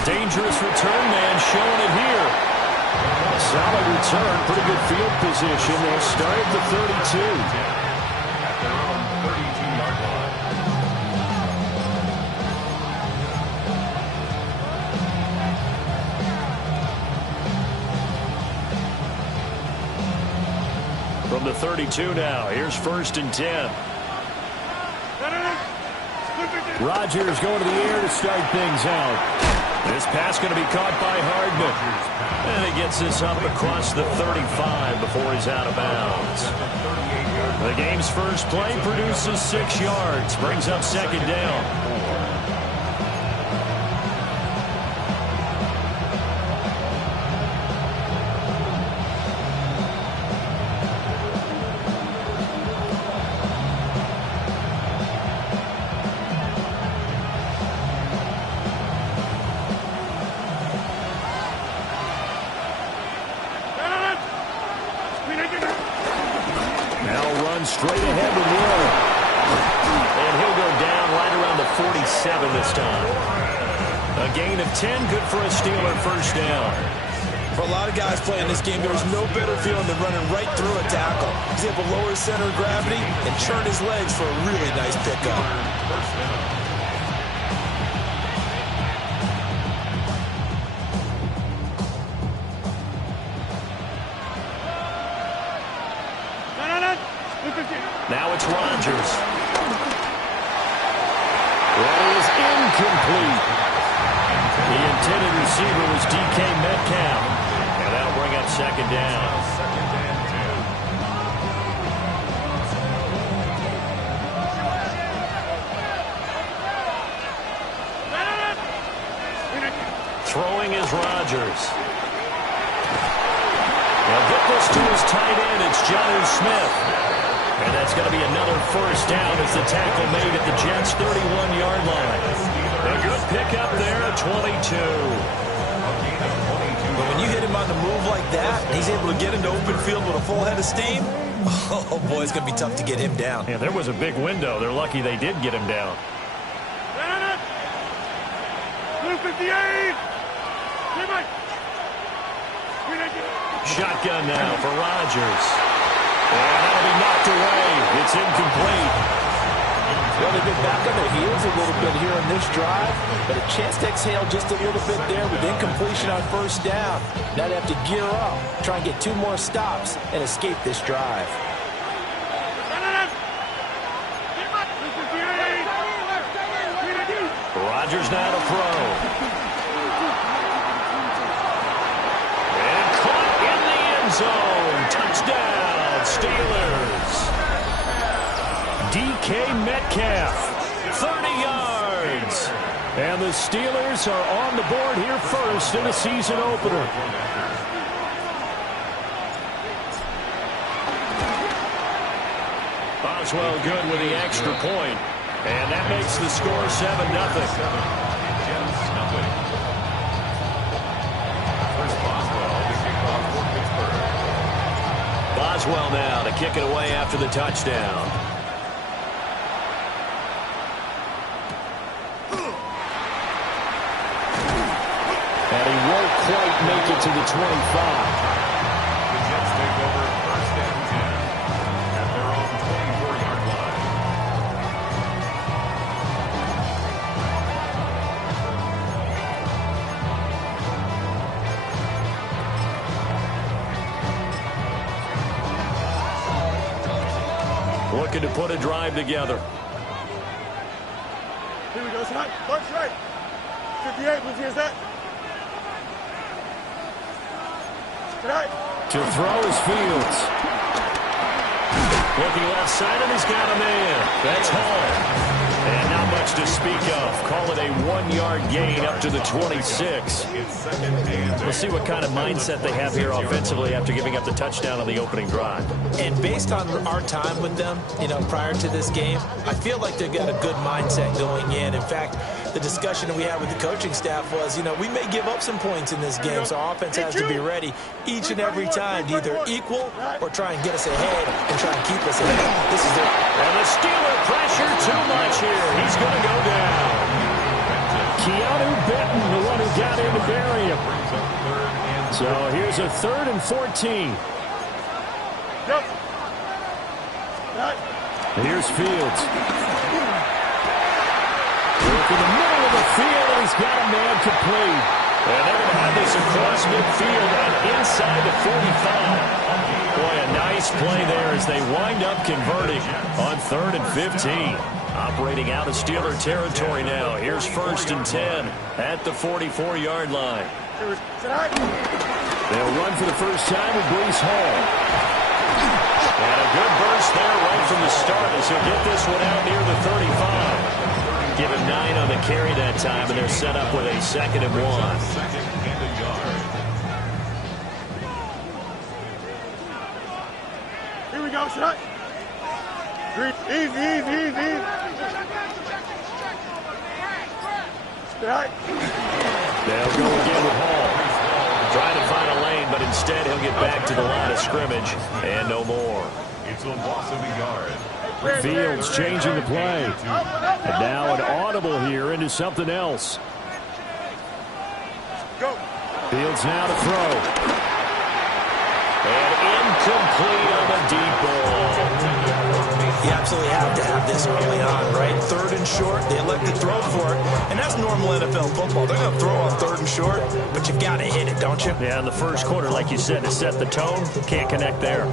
A dangerous return man showing it here. Solid return, pretty good field position. They'll start at the 32. From the 32 now, here's 1st and 10. Rodgers going to the air to start things out. This pass going to be caught by Hardman. And he gets this up across the 35 before he's out of bounds. The game's first play produces 6 yards, brings up 2nd down. Straight ahead with Will. And he'll go down right around the 47 this time. A gain of 10, good for a Steeler 1st down. For a lot of guys playing this game, there's no better feeling than running right through a tackle. He's able to lower his center of gravity and churn his legs for a really nice pickup. Now it's Rodgers. That is incomplete. The intended receiver was DK Metcalf. And that'll bring up 2nd down. Throwing is Rodgers. He'll get this to his tight end. It's Jonnu Smith. And that's going to be another 1st down as the tackle made at the Jets' 31-yard line. A good pickup there at 22. But when you hit him on the move like that, he's able to get into open field with a full head of steam. Oh, boy, it's going to be tough to get him down. Yeah, there was a big window. They're lucky they did get him down. Shotgun now for Rodgers. And that'll be knocked away. It's incomplete. Well, they've been back on their heels a little bit here on this drive, but a chance to exhale just a little bit there with incompletion on 1st down. Now they have to gear up, try and get 2 more stops, and escape this drive. Rodgers now to throw. And caught in the end zone. Touchdown. Steelers. DK Metcalf, 30 yards. And the Steelers are on the board here first in a season opener. Boswell good with the extra point. And that makes the score 7-0. Boswell now to kick it away after the touchdown. And he won't quite make it to the 25. The Jets take over 1st and 10 at their own 24-yard line. Looking to put a drive together. Here we go, Scott. March right. 58, who's here's that? Tonight. To throw is Fields. Looking left side, and he's got a man. That's Hall. And not much to speak of. Call it a 1-yard gain up to the 26. We'll see what kind of mindset they have here offensively after giving up the touchdown on the opening drive. And based on our time with them, prior to this game, I feel like they've got a good mindset going in. In fact, the discussion that we had with the coaching staff was, we may give up some points in this game, so our offense has to be ready each and every time to either equal or try and get us ahead and try and keep us ahead. This is it. And the Steeler pressure too much here. He's going to go down. Keanu Keanu Benton, the one who got in to bury him. So here's a 3rd and 14. Yep. Right. Here's Fields. Work in the middle of the field, and he's got a man complete. And they're going to have this across midfield and inside the 45. Boy, a nice play there as they wind up converting on 3rd and 15. Operating out of Steeler territory now. Here's 1st and 10 at the 44-yard line. They'll run for the first time with Breece Hall. And a good burst there right from the start as he'll get this one out near the 35. Give him 9 on the carry that time, and they're set up with a 2nd and 1. Here we go, shot. Easy. Right. They'll go again with Hall. Trying to find a lane, but instead he'll get back to the line of scrimmage and no more. It's a loss of a yard. Fields changing the play. And now an audible here into something else. Go. Fields now to throw. And incomplete on the deep ball. You absolutely have to have this early on, right? 3rd and short, they elect to throw for it, and that's normal NFL football. They're going to throw on 3rd and short, but you've got to hit it, don't you? Yeah, in the first quarter, like you said, to set the tone, can't connect there.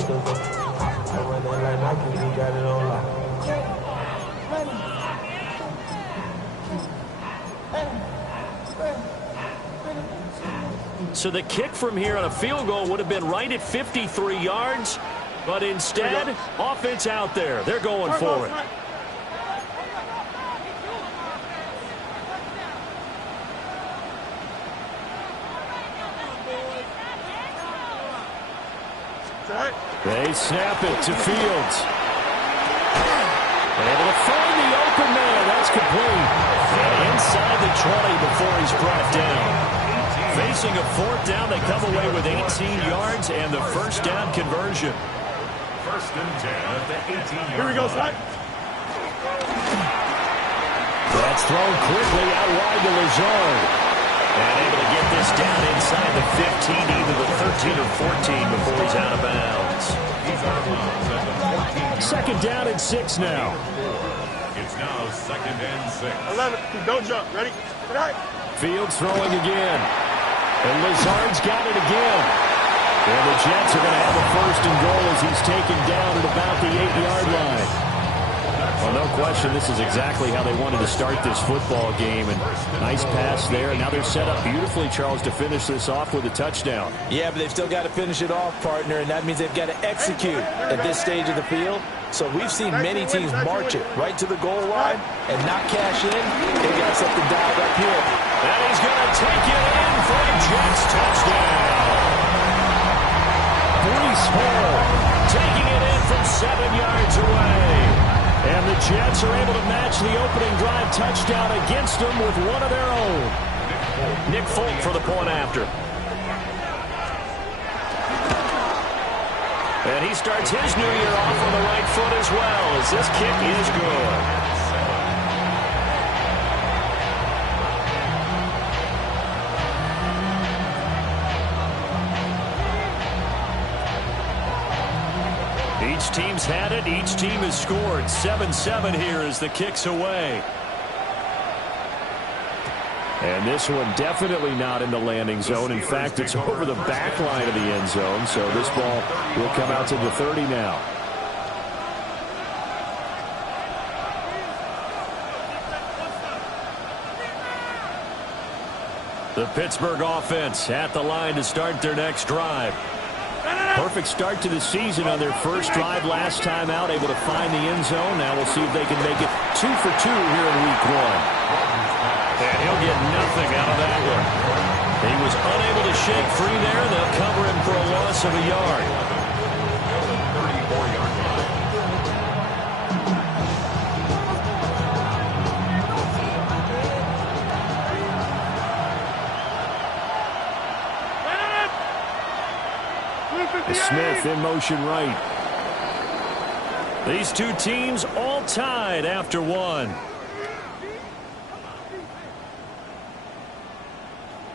So the kick from here on a field goal would have been right at 53 yards. But instead, offense out there. They're going for it. They snap it to Fields. Able to find the open man. That's complete. And inside the 20 before he's brought down. Facing a 4th down, they come away with 18 yards and the 1st down conversion. 1st and 10 at the 18-yard Here we go, line. That's thrown quickly out wide to Lazard. And able to get this down inside the 15, either the 13 or 14 before he's out of bounds. He's out of bounds at the 14. 2nd down and 6 now. It's now 2nd and 6. 11. Don't jump. Ready? Right. Fields throwing again. And Lazard's got it again. And the Jets are going to have a 1st and goal as he's taken down at about the 8-yard line. Well, no question, this is exactly how they wanted to start this football game. And nice pass there. Now they're set up beautifully, Charles, to finish this off with a touchdown. Yeah, but they've still got to finish it off, partner, and that means they've got to execute at this stage of the field. So we've seen many teams march it right to the goal line and not cash in. They got something dialed up here. And he's going to take it in for a Jets touchdown. Breece Hall taking it in from 7 yards away. And the Jets are able to match the opening drive touchdown against them with one of their own. Nick Folk for the point after. And he starts his new year off on the right foot as well, as this kick is good. Each team's had it. Each team has scored. 7-7 here as the kick's away. And this one definitely not in the landing zone. In fact, it's over the back line of the end zone. So this ball will come out to the 30 now. The Pittsburgh offense at the line to start their next drive. Perfect start to the season on their first drive last time out, able to find the end zone. Now we'll see if they can make it 2 for 2 here in week 1. And he'll get nothing out of that one. He was unable to shake free there. They'll cover him for a loss of a yard. Smith in motion right. These two teams all tied after one.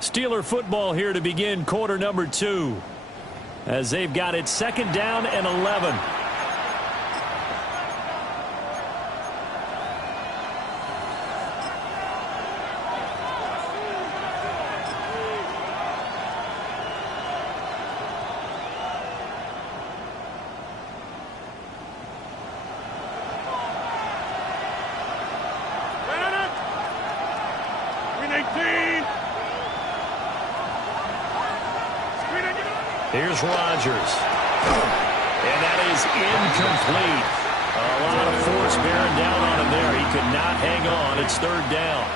Steeler football here to begin quarter number 2. As they've got it 2nd down and 11. Here's Rodgers. And that is incomplete. A lot of force bearing down on him there. He could not hang on. It's 3rd down.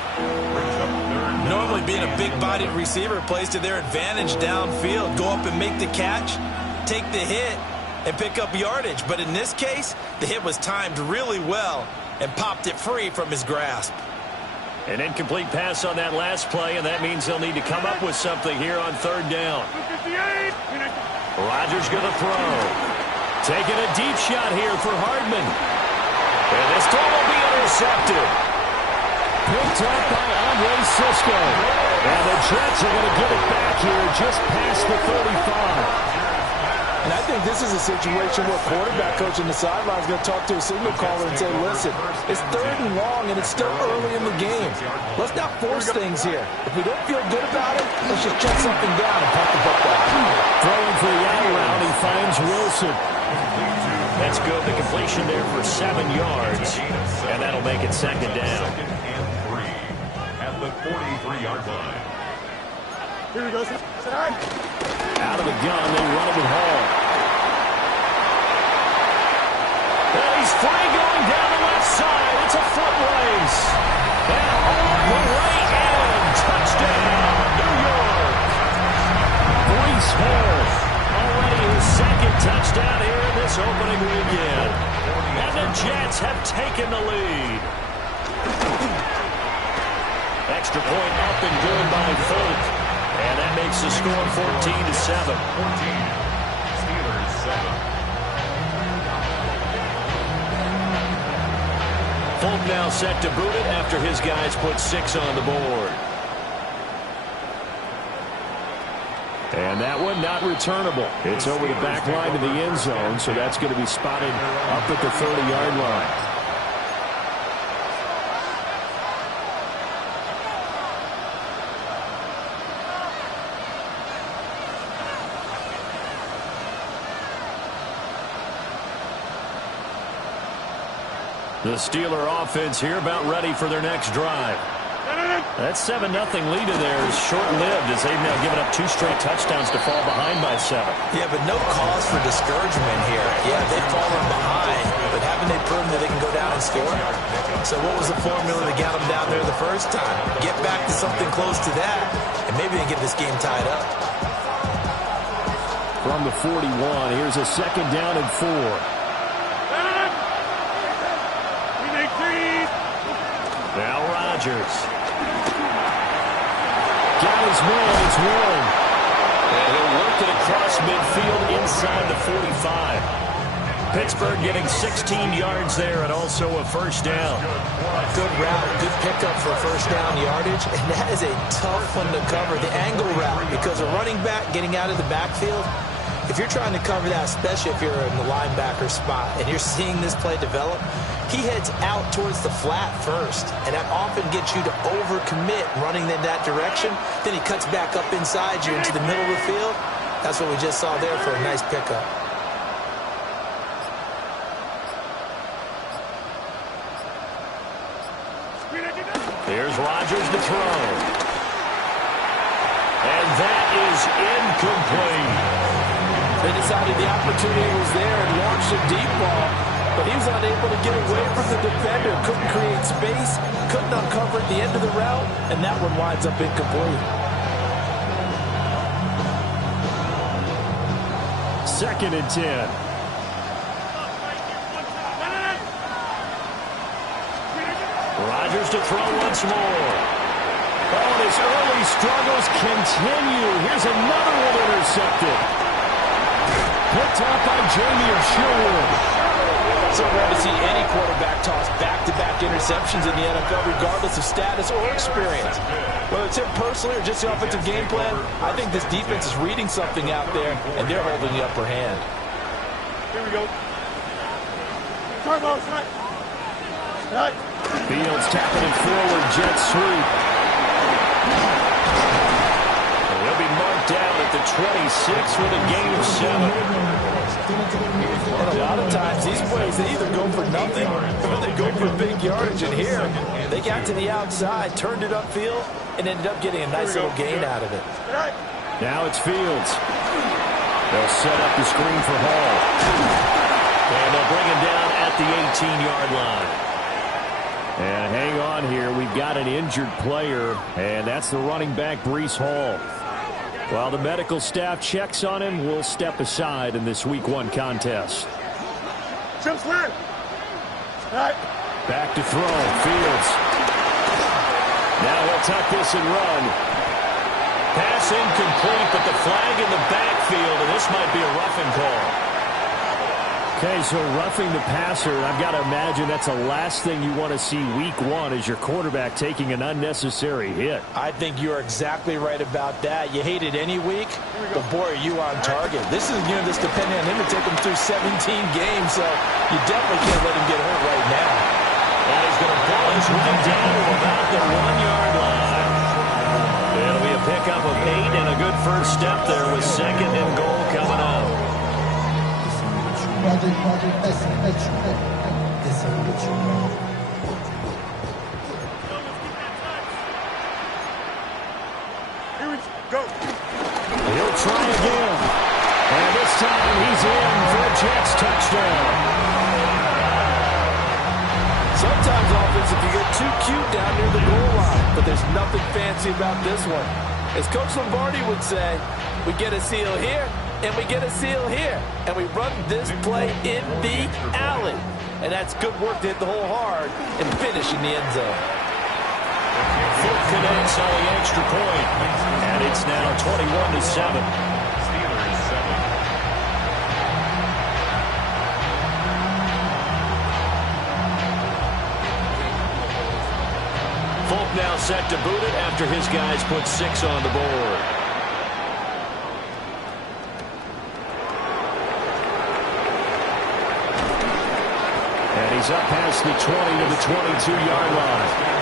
Normally being a big-bodied receiver plays to their advantage downfield. Go up and make the catch, take the hit, and pick up yardage. But in this case, the hit was timed really well and popped it free from his grasp. An incomplete pass on that last play, and that means they'll need to come up with something here on 3rd down. Rodgers going to throw. Taking a deep shot here for Hardman. And this time will be intercepted. Picked up by Andre Cisco. And the Jets are going to get it back here just past the 35. And I think this is a situation where quarterback coach on the sideline is going to talk to a signal caller and say, listen, it's 3rd and long and it's still early in the game. Let's not force things here. If we don't feel good about it, let's just check something down and punt the ball back. Throwing for the out route, he finds Wilson. That's good. The completion there for 7 yards. And that'll make it 2nd down. At the 43-yard line. Here he goes. Out of the gun, they run it with Hall. And he's free going down the left side. It's a foot race. And on the way in. Touchdown, New York. Breece Hall. Already his 2nd touchdown here in this opening weekend. And the Jets have taken the lead. Extra point up and good by Folk. And that makes the score 14-7. 14. Steelers 7. Folk now set to boot it after his guys put 6 on the board. And that one not returnable. It's over the back line to the end zone, so that's going to be spotted up at the 30-yard line. The Steeler offense here about ready for their next drive. That 7-0 lead of theirs is short-lived as they've now given up 2 straight touchdowns to fall behind by 7. Yeah, but no cause for discouragement here. Yeah, they've fallen behind, but haven't they proven that they can go down and score? So what was the formula that got them down there the first time? Get back to something close to that, and maybe they get this game tied up. From the 41, here's a 2nd down and 4. Now Rodgers. Got his man, it's Warren. And he'll work it across midfield inside the 45. Pittsburgh getting 16 yards there and also a 1st down. Good route, good pickup for 1st down yardage, and that is a tough one to cover, the angle route, because a running back getting out of the backfield, if you're trying to cover that, especially if you're in the linebacker spot and you're seeing this play develop, he heads out towards the flat first, and that often gets you to overcommit running in that direction. Then he cuts back up inside you into the middle of the field. That's what we just saw there for a nice pickup. Here's Rodgers to throw. And that is incomplete. They decided the opportunity was there and launched a deep ball, but he was unable to get away from the defender, couldn't create space, couldn't uncover at the end of the route, and that one winds up incomplete. 2nd and 10. Rodgers to throw once more. Oh, and his early struggles continue. Here's another one intercepted. Picked up by Jamie Sherwood. It's so rare to see any quarterback toss back-to-back interceptions in the NFL, regardless of status or experience. Whether it's him personally or just the offensive game plan, I think this defense is reading something out there, and they're holding the upper hand. Here we go. Time out, right. Right. Fields tapping it forward, jet sweep. And he'll be marked down at the 26 with a gain of 7. And a lot of times, these plays, they either go for nothing or they go for big yardage. And here, they got to the outside, turned it upfield, and ended up getting a nice little gain out of it. Now it's Fields. They'll set up the screen for Hall. And they'll bring him down at the 18-yard line. And hang on here. We've got an injured player, and that's the running back, Breece Hall. While the medical staff checks on him, we'll step aside in this Week 1 contest. Back to throw. Fields. Now he'll tuck this and run. Pass incomplete, but the flag in the backfield, and this might be a roughing call. Okay, so roughing the passer, I've got to imagine that's the last thing you want to see Week 1 as your quarterback taking an unnecessary hit. I think you're exactly right about that. You hate it any week, but boy, are you on target. This is a game that's depending on him to take him through 17 games, so you definitely can't let him get hurt right now. And he's going to pull his way down to about the 1-yard line. It'll be a pickup of 8 and a good first step there with 2nd and goal coming up. Here we go. He'll try again. And this time he's in for a Jets touchdown. Sometimes offense, if you get too cute down near the goal line, but there's nothing fancy about this one. As Coach Lombardi would say, we get a seal here, and we get a seal here, and we run this play in the alley. And that's good work to hit the hole hard and finish in the end zone. Foot connects on the extra point, and it's now 21-7. Steelers 7. Folk now set to boot it after his guys put 6 on the board. And he's up past the 20 to the 22-yard line.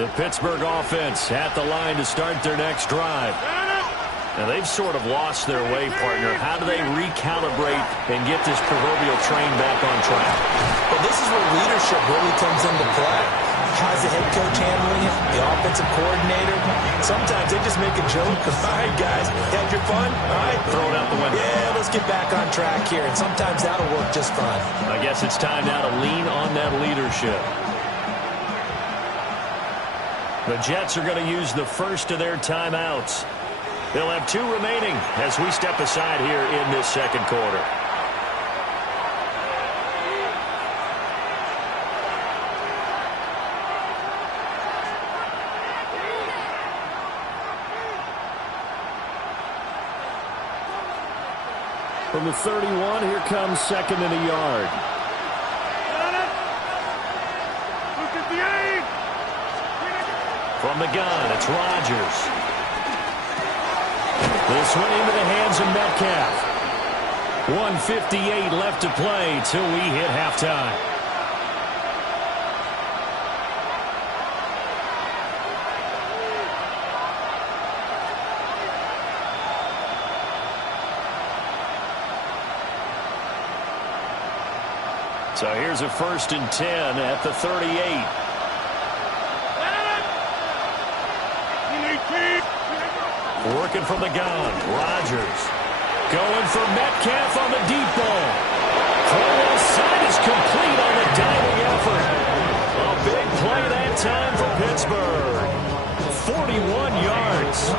The Pittsburgh offense at the line to start their next drive. Now, they've sort of lost their way, partner. How do they recalibrate and get this proverbial train back on track? Well, this is where leadership really comes into play. How's the head coach handling it? The offensive coordinator? Sometimes they just make a joke. All right, guys, had your fun? All right. Throw it out the window. Yeah, let's get back on track here. And sometimes that'll work just fine. I guess it's time now to lean on that leadership. The Jets are going to use the first of their timeouts. They'll have 2 remaining as we step aside here in this second quarter. From the 31, here comes 2nd and a yard. Look at the aim. From the gun, it's Rodgers. This one into the hands of Metcalf. 1:58 left to play till we hit halftime. So here's a 1st and 10 at the 38. Working from the gun, Rodgers. Going for Metcalf on the deep ball. Throw side is complete on the diving effort. A big play that time for Pittsburgh. 41 yards.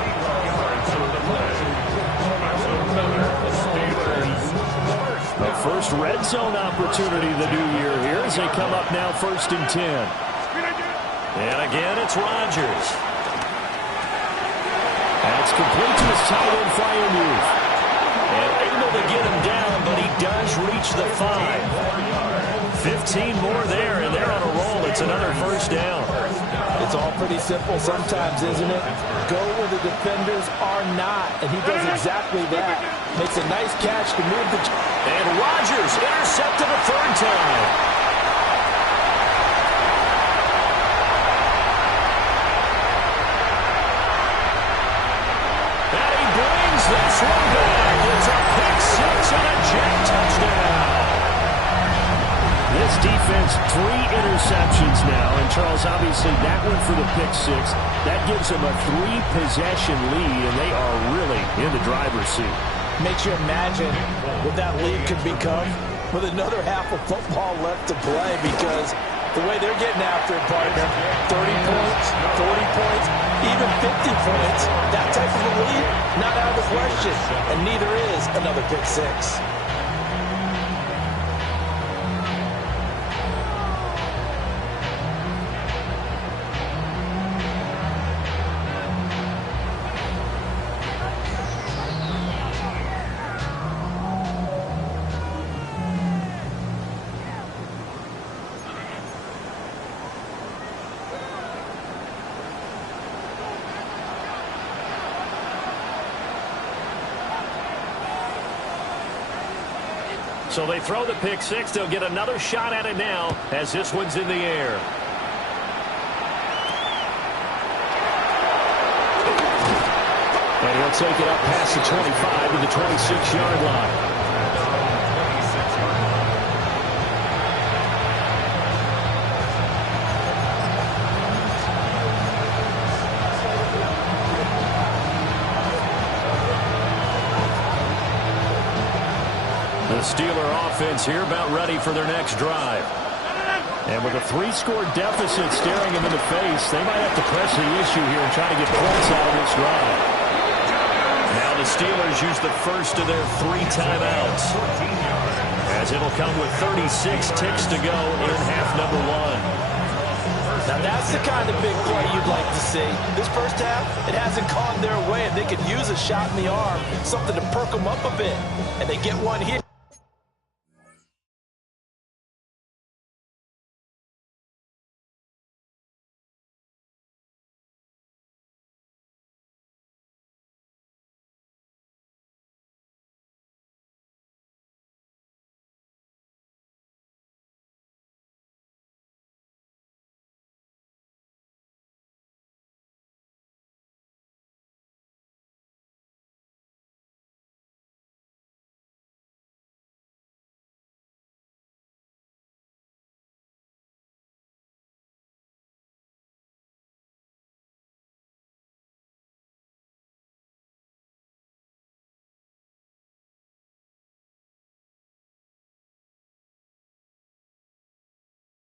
The first red zone opportunity the new year here as they come up now 1st and 10. And again, it's Rodgers. That's complete to his tight end, Freiermuth. And able to get him down, but he does reach the 5. 15 more there, and they're on a roll. It's another first down. It's all pretty simple sometimes, isn't it? Go where the defenders are not, and he does exactly that. Makes a nice catch to move the... And Rodgers intercepted a 3rd time. And he brings this one back. It's a pick 6 and a jet touchdown. This defense, 3 interceptions now. And, Charles, obviously that one for the pick 6. That gives them a 3-possession lead, and they are really in the driver's seat. Makes you imagine what that lead could become with another half of football left to play, because the way they're getting after it, partner, 30 points, 40 points, even 50 points, that type of a lead, not out of the question, and neither is another pick 6. So they throw the pick 6. They'll get another shot at it now as this one's in the air. And he'll take it up past the 25 to the 26-yard line. The Steeler offense here about ready for their next drive. And with a 3-score deficit staring them in the face, they might have to press the issue here and try to get points out of this drive. Now the Steelers use the first of their 3 timeouts, as it'll come with 36 ticks to go in half number 1. Now that's the kind of big play you'd like to see. This first half, it hasn't gone their way, and they could use a shot in the arm, something to perk them up a bit. And they get one here.